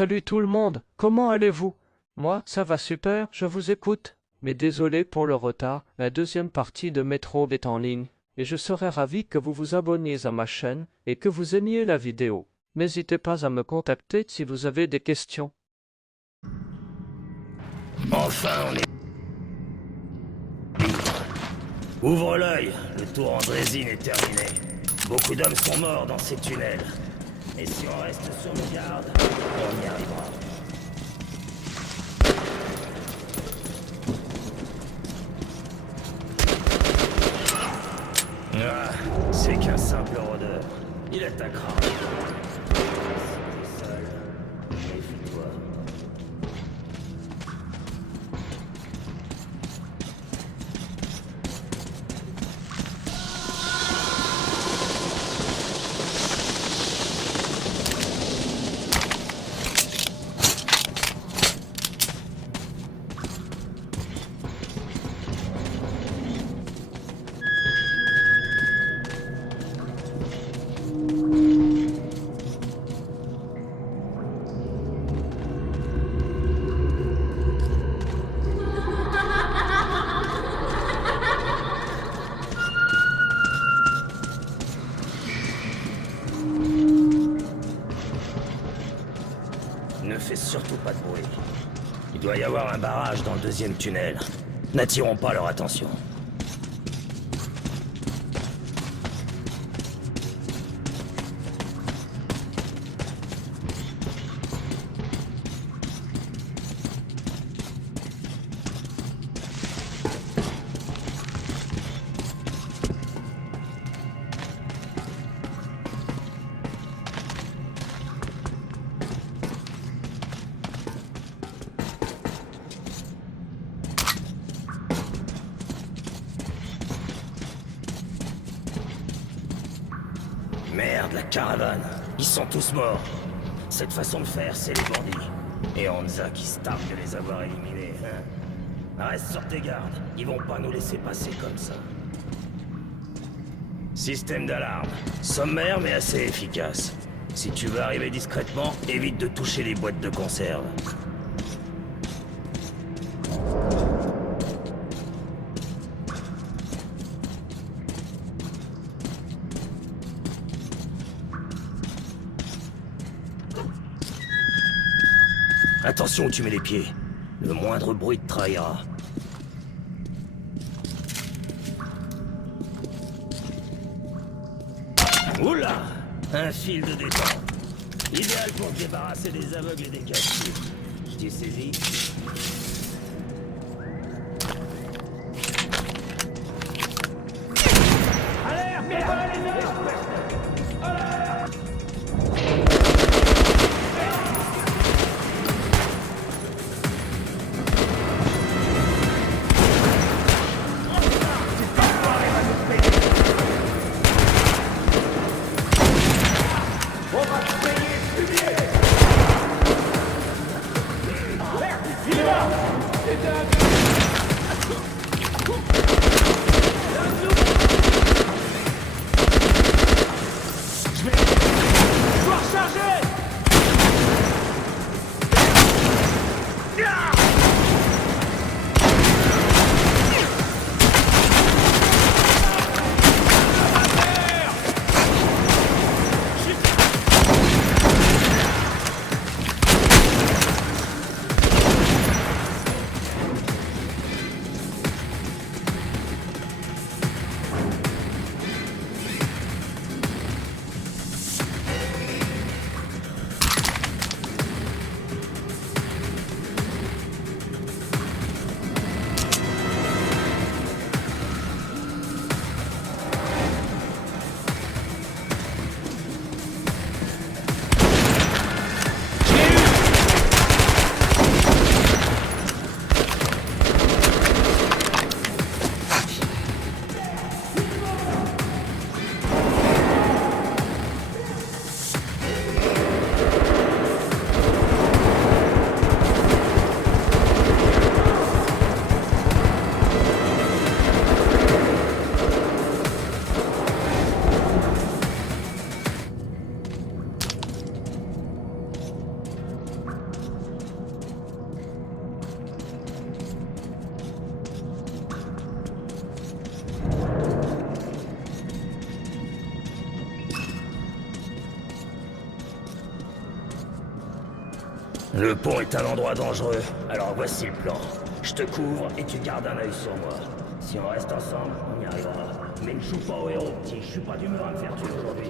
salut tout le monde, comment allez-vous? Moi, ça va super, je vous écoute. Mais désolé pour le retard, la deuxième partie de Metro est en ligne, et je serais ravi que vous vous abonniez à ma chaîne et que vous aimiez la vidéo. N'hésitez pas à me contacter si vous avez des questions. Enfin, on est libre. Ouvre l'œil, le tour en drésine est terminé. Beaucoup d'hommes sont morts dans ces tunnels. Et si on reste sur nos gardes, on y arrivera. Ah, c'est qu'un simple rôdeur. Il attaquera. Si t'es seul, méfie-toi. Ne fais surtout pas de bruit. Il doit y avoir un barrage dans le deuxième tunnel. N'attirons pas leur attention. Merde, la caravane. Ils sont tous morts. Cette façon de faire, c'est les bandits. Et Hansa qui se targue de les avoir éliminés, hein. Reste sur tes gardes. Ils vont pas nous laisser passer comme ça. Système d'alarme. Sommaire, mais assez efficace. Si tu veux arriver discrètement, évite de toucher les boîtes de conserve. Attention où tu mets les pieds. Le moindre bruit te trahira. Oula! Un fil de détente. Idéal pour se débarrasser des aveugles et des captifs. Tu saisis? Le pont est un endroit dangereux, alors voici le plan. Je te couvre et tu gardes un œil sur moi. Si on reste ensemble, on y arrivera. Mais ne joue pas au héros, petit. Je suis pas d'humeur à me faire tuer aujourd'hui.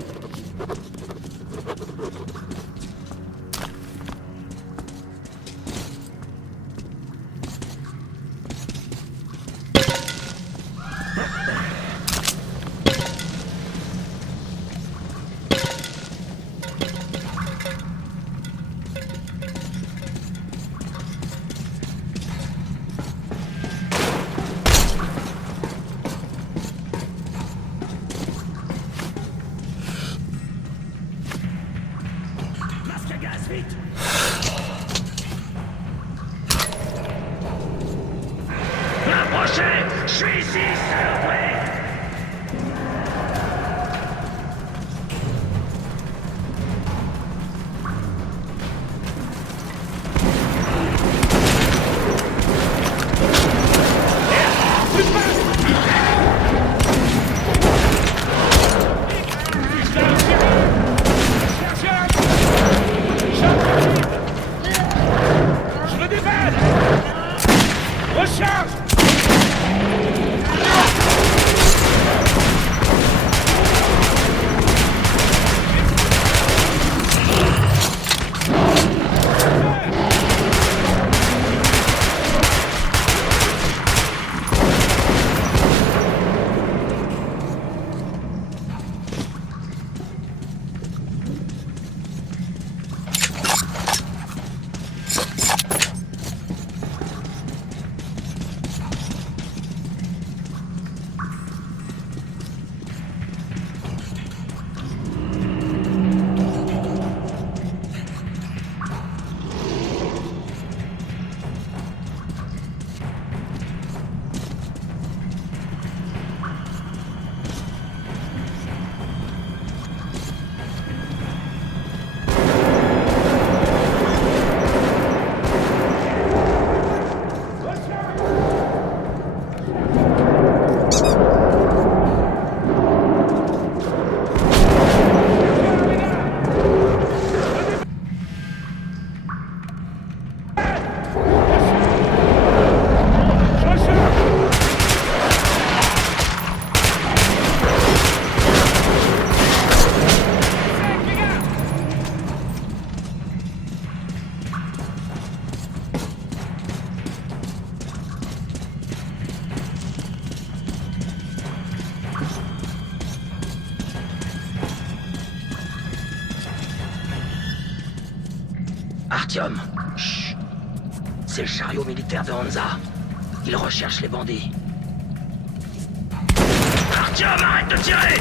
Masque à gaz, vite! Approchez! Je suis ici, saloperie! Je me déballe! Recharge! Artyom, chut. C'est le chariot militaire de Hansa. Il recherche les bandits. Artyom, arrête de tirer!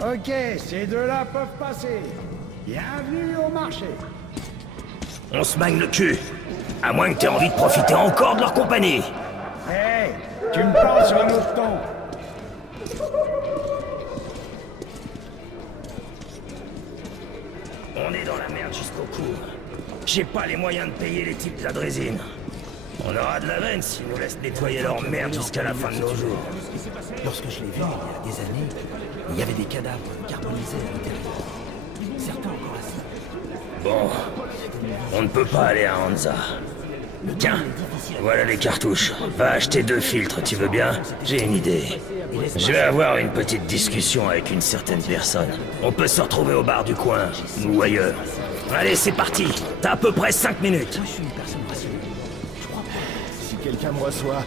Ok, ces deux-là peuvent passer. Bienvenue au marché. On se magne le cul. À moins que t'aies envie de profiter encore de leur compagnie. Hé, tu me parles sur un autre ton. On est dans la merde jusqu'au cou. J'ai pas les moyens de payer les types de la drésine. On aura de la veine s'ils nous laissent nettoyer leur merde jusqu'à la fin de nos jours. Lorsque je l'ai vu il y a des années, il y avait des cadavres carbonisés à l'intérieur. Certains encore assis. Bon, on ne peut pas aller à Hansa. Tiens, voilà les cartouches. Va acheter 2 filtres, tu veux bien? J'ai une idée. Je vais avoir une petite discussion avec une certaine personne. On peut se retrouver au bar du coin, ou ailleurs. Allez, c'est parti. T'as à peu près 5 minutes. Si quelqu'un me reçoit,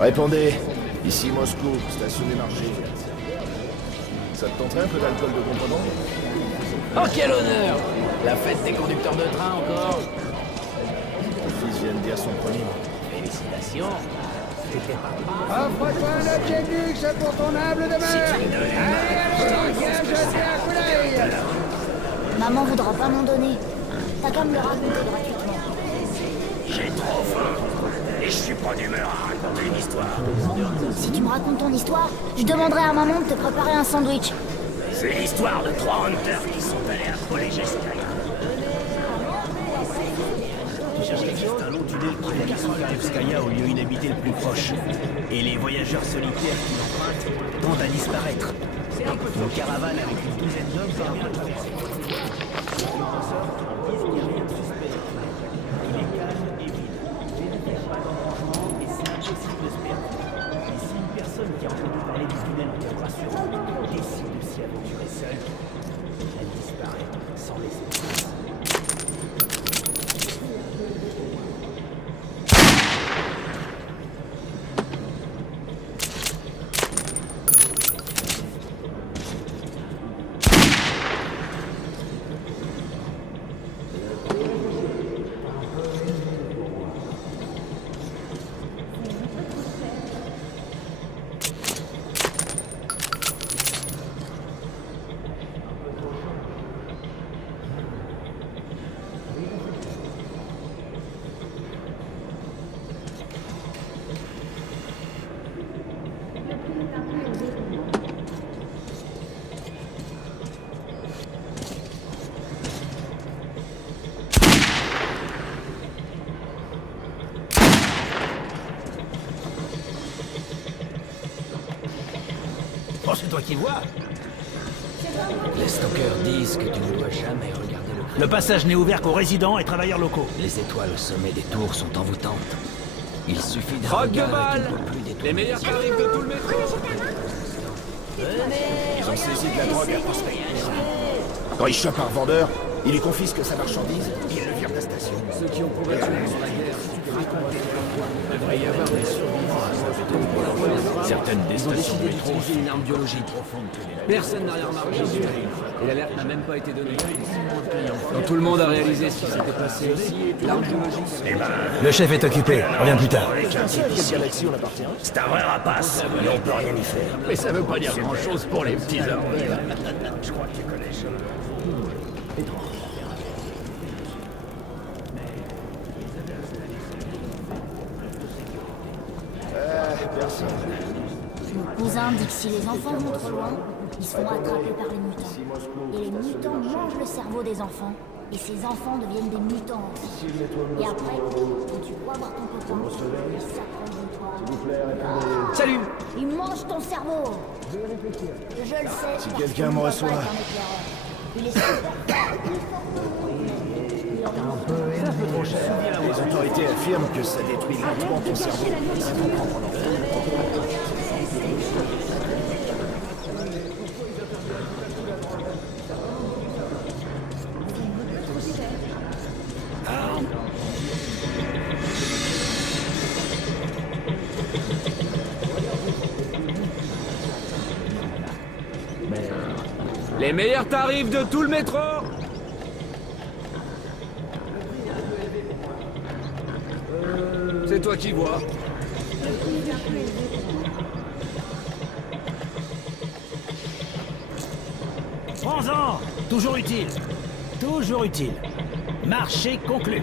répondez. Ici Moscou, station du marché. Ça te tenterait un peu d'alcool de contrebande? Oh, quel honneur! La fête des conducteurs de train encore! Mon fils vient de dire son premier mot. Félicitations! Offre-toi un objet de luxe pour ton humble demeure. Allez, viens jeter un coup d'œil. Maman voudra pas m'en donner. T'as qu'à me le raconter gratuitement. J'ai trop faim. Et je suis pas d'humeur à raconter une histoire. Si tu me racontes ton histoire, je demanderai à maman de te préparer un sandwich. C'est l'histoire de 3 hunters qui sont allés affoler Jessica. Tu cherches quelque chose? Un long tunnel qui fait Krasnoyarevskaya au lieu inhabité le plus proche. Et les voyageurs solitaires qui l'empruntent tendent à disparaître. Une caravane avec une douzaine d'hommes parvient à traverser. Les penseurs disent qu'il n'y a rien de suspect. Il est calme et vide. Il n'y a pas d'embranchement et c'est impossible de se perdre. Et si une personne qui a entendu parler du tunnel en cas rassurant décide de s'y aventurer seule, elle disparaît sans laisser de trace. Oh, c'est toi qui vois. Les stalkers disent que tu ne dois jamais regarder le crâne. Le passage n'est ouvert qu'aux résidents et travailleurs locaux. Les étoiles au sommet des tours sont envoûtantes. Il suffit d'un Rock de regard et balle tu ne peux plus détourner Les meilleurs tarifs de tout le métro Ils ont saisi de la drogue à prospect. Quand ils chopent un revendeur, ils lui confisquent sa marchandise et ils le virent de la station. Ceux qui ont combattu dans la guerre, il devrait y avoir des survivants à Saint-Pétersbourg. Certaines des stations de métro d'utiliser une arme biologique. Personne n'a rien remarqué et l'alerte n'a même pas été donnée. Quand tout le monde a réalisé ce qui s'était passé ici, l'arme biologique... Le chef est occupé, reviens plus tard. Avec un type ici. Galaxie, on appartient. C'est un vrai rapace, mais on peut rien y faire. Mais ça veut pas dire grand-chose pour les petits hommes. Je crois que tu connais ça. Personne. Mon cousin dit que si les enfants vont trop loin, ils se font attraper par les mutants. Et les mutants mangent le cerveau des enfants. Et ces enfants deviennent des mutants aussi. Et après, quand tu crois voir ton copain, il s'approche de toi. Salut! Il mange ton cerveau. Je le sais. Si parce quelqu'un qu'il me ne va reçoit. pas être un éclaireur. Il est super fort, plus fort que nous. Les autorités affirment que ça détruit lentement ton cerveau. Et si t'en prends pendant Les meilleurs tarifs de tout le métro C'est toi qui vois. Prends-en! Toujours utile. Toujours utile. Marché conclu.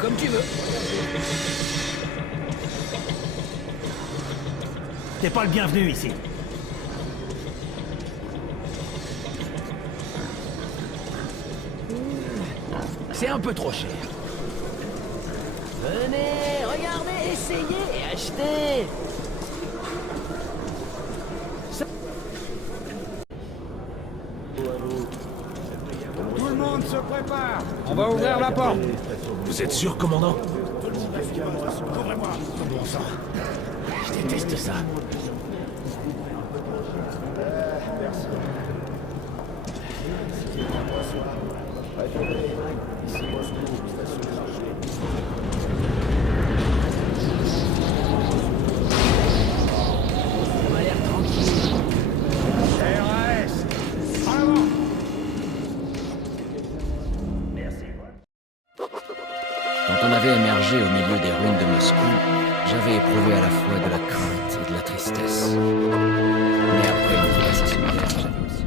Comme tu veux. T'es pas le bienvenu ici. C'est un peu trop cher. Venez, regardez, essayez, achetez. Tout le monde se prépare. On va ouvrir la porte. Vous êtes sûr, commandant? Je déteste ça. RAS, en avant. Quand on avait émergé au milieu des ruines de Moscou, j'avais éprouvé à la fois de la crainte et de la tristesse. Mais après une place similaire, j'avais aussi.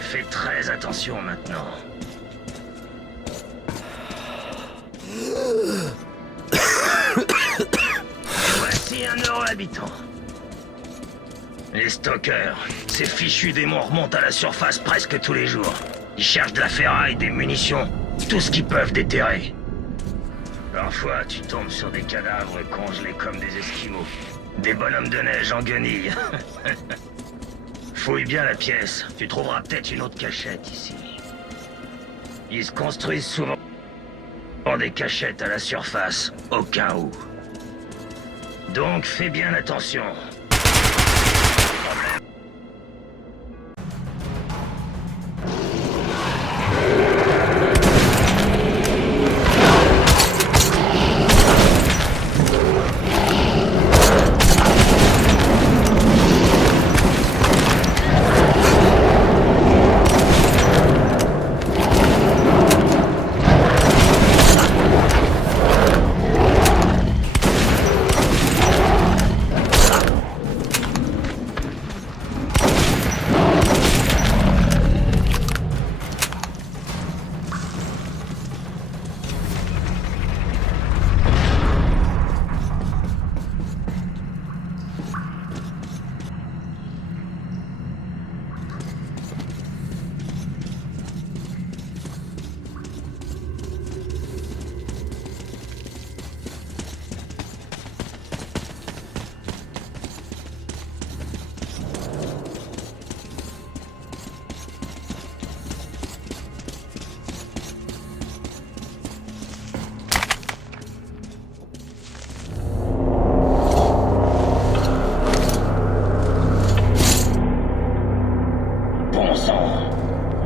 Fais très attention maintenant. Voici un heureux habitant. Les stalkers, ces fichus démons remontent à la surface presque tous les jours. Ils cherchent de la ferraille, des munitions, tout ce qu'ils peuvent déterrer. Parfois, tu tombes sur des cadavres congelés comme des esquimaux. Des bonhommes de neige en guenilles. Fouille bien la pièce, tu trouveras peut-être une autre cachette ici. Ils se construisent souvent des cachettes à la surface, au cas où. Donc fais bien attention.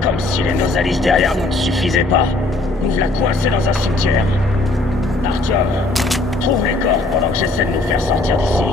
Comme si les Nosalis derrière nous ne suffisaient pas. Nous voilà coincés dans un cimetière. Artyom, trouve les corps pendant que j'essaie de nous faire sortir d'ici.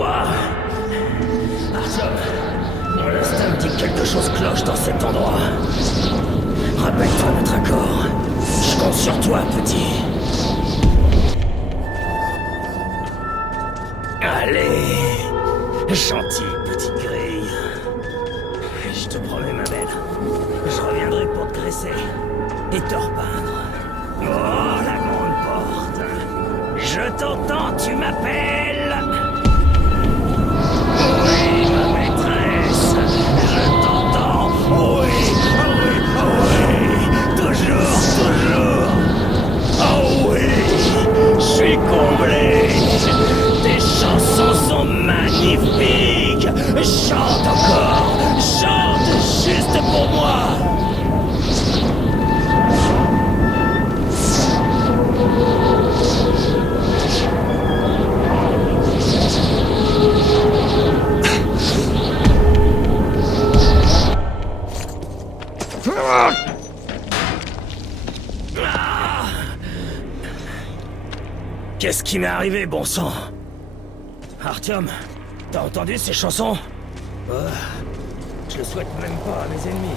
toi! Artyom, mon instinct me dit que quelque chose cloche dans cet endroit. Rappelle-toi notre accord. Je compte sur toi, petit. Allez, gentille petite grille. Je te promets, ma belle, je reviendrai pour te graisser et te repeindre. Oh, la grande porte. Je t'entends, tu m'appelles. Oui, ma maîtresse, je t'entends. Oui, oui, oui, toujours, toujours. Oh oui, je suis comblé. Tes chansons sont magnifiques. Chante encore, chante juste pour moi. Qu'est-ce qui m'est arrivé, bon sang? Artyom, t'as entendu ces chansons? Je le souhaite même pas à mes ennemis.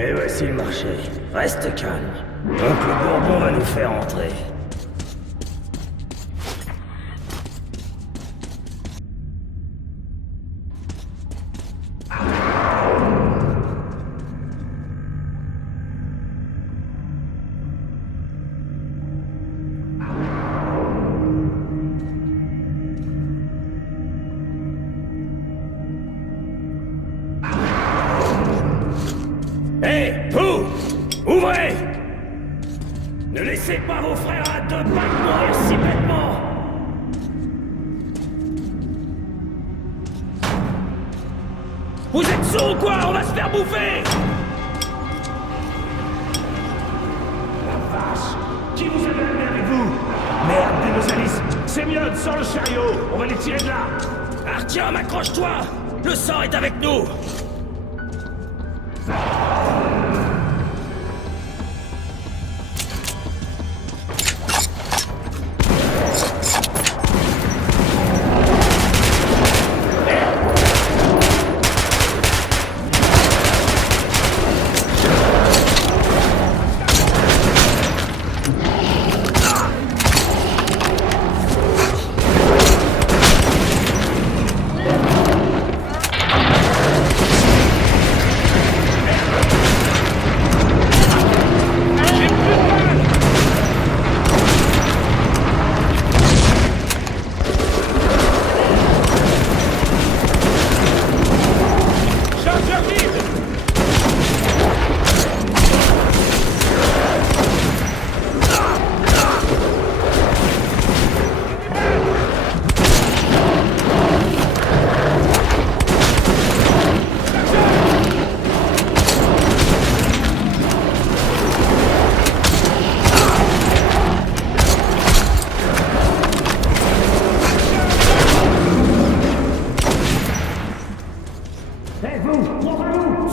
Et voici le marché. Reste calme. Oncle Bourbon va nous faire entrer. Hé, vous! Ouvrez! Ne laissez pas vos frères à 2 pas de mourir si bêtement! Vous êtes sourds ou quoi? On va se faire bouffer! La vache! Qui vous avait amené avec vous? Merde, Dinosalis! Sémione, sors le chariot! On va les tirer de là! Artyom, accroche-toi! Le sang est avec nous!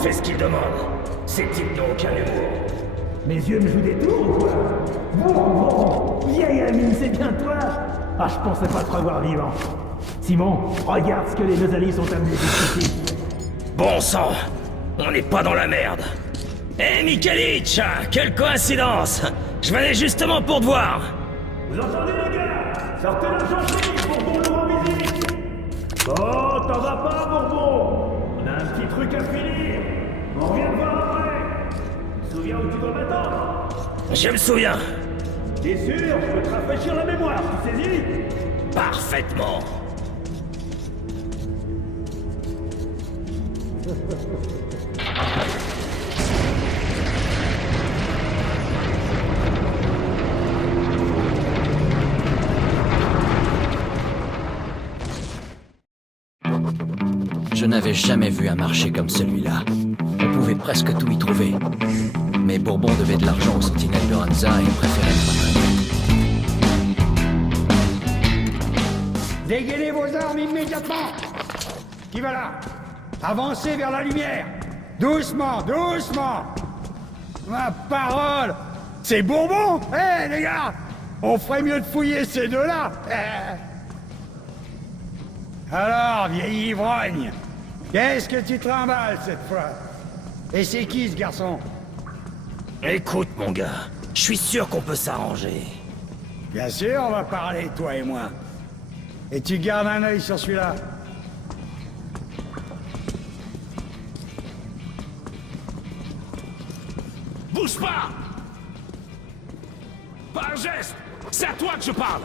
Fais ce qu'il demande. Ces types n'ont aucun humour. Mes yeux me jouent des tours ou quoi? Bon, vieille amie, c'est bien toi? Ah, je pensais pas te revoir vivant. Simon, regarde ce que les deux alliés sont amenés jusqu'ici. Bon sang, on n'est pas dans la merde. Hé, Mikhaïlich, quelle coïncidence! Je venais justement pour te voir. Vous entendez les gars? Sortez l'argent chéri, Bourbon nous rend visite. Bon, t'en vas pas, Bourbon. On a un petit truc à finir. On revient te voir après. Tu te souviens où tu dois m'attendre? Je me souviens. T'es sûr? Je peux te rafraîchir la mémoire, tu saisis? Parfaitement. Je n'avais jamais vu un marché comme celui-là. On pouvait presque tout y trouver. Mais Bourbon devait de l'argent aux sentinelles de Ranza et préférait ne pas traîner. Dégainez vos armes immédiatement! Qui va là? Avancez vers la lumière! Doucement, doucement! Ma parole! C'est Bourbon! Hé, les gars! On ferait mieux de fouiller ces deux-là! Alors, vieil ivrogne, qu'est-ce que tu trimbales cette fois? Et c'est qui ce garçon? Écoute, mon gars, je suis sûr qu'on peut s'arranger. Bien sûr, on va parler, toi et moi. Et tu gardes un œil sur celui-là. Bouge pas! Pas un geste! C'est à toi que je parle!